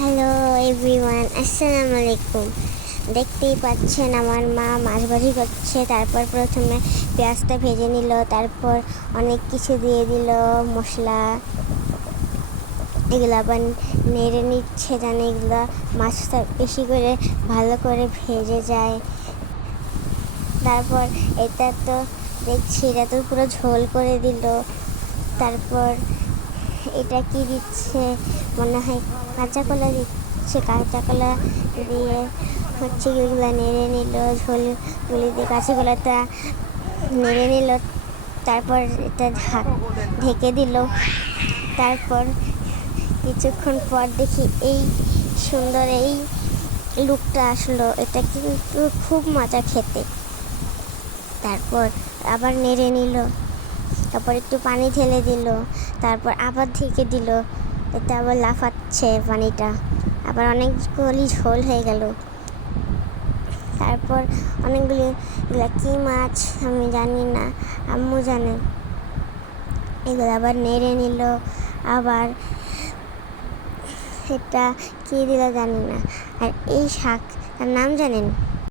Hello everyone, আসসালামু আলাইকুম। দেখতেই পাচ্ছেন আমার মা মাছ ভাজি করছে। তারপর প্রথমে পেঁয়াজটা ভেজে নিল, তারপর অনেক কিছু দিয়ে দিল, মশলা এগুলো আবার নেড়ে নিচ্ছে, জানে এগুলো মাছটা বেশি করে ভালো করে ভেজে যায়। তারপর এটা তো দেখছি এটা তো পুরো ঝোল করে দিল। তারপর এটা কি দিচ্ছে মনে হয় কাঁচা কলা দিচ্ছে। কাঁচা কলা দিয়ে হচ্ছে এগুলো নেড়ে নিল, ঝোলগুলি দিয়ে কাঁচা কলাটা নেড়ে নিল। তারপর এটা ঢেকে দিল। তারপর কিছুক্ষণ পর দেখি এই সুন্দর এই লুকটা আসলো। এটা কিন্তু খুব মজা খেতে। তারপর আবার নেড়ে নিল, তারপর একটু পানি ঢেলে দিল, তারপর আবার ঢেকে দিল। এটা আবার লাফাচ্ছে পানিটা, আবার অনেকগুলি ঝোল হয়ে গেল। তারপর অনেকগুলি কী মাছ আমি জানি না, আম্মু জানে। এগুলো আবার নেড়ে নিল। আবার এটা কী দিল জানি না। আর এই শাক তার নাম জানেন?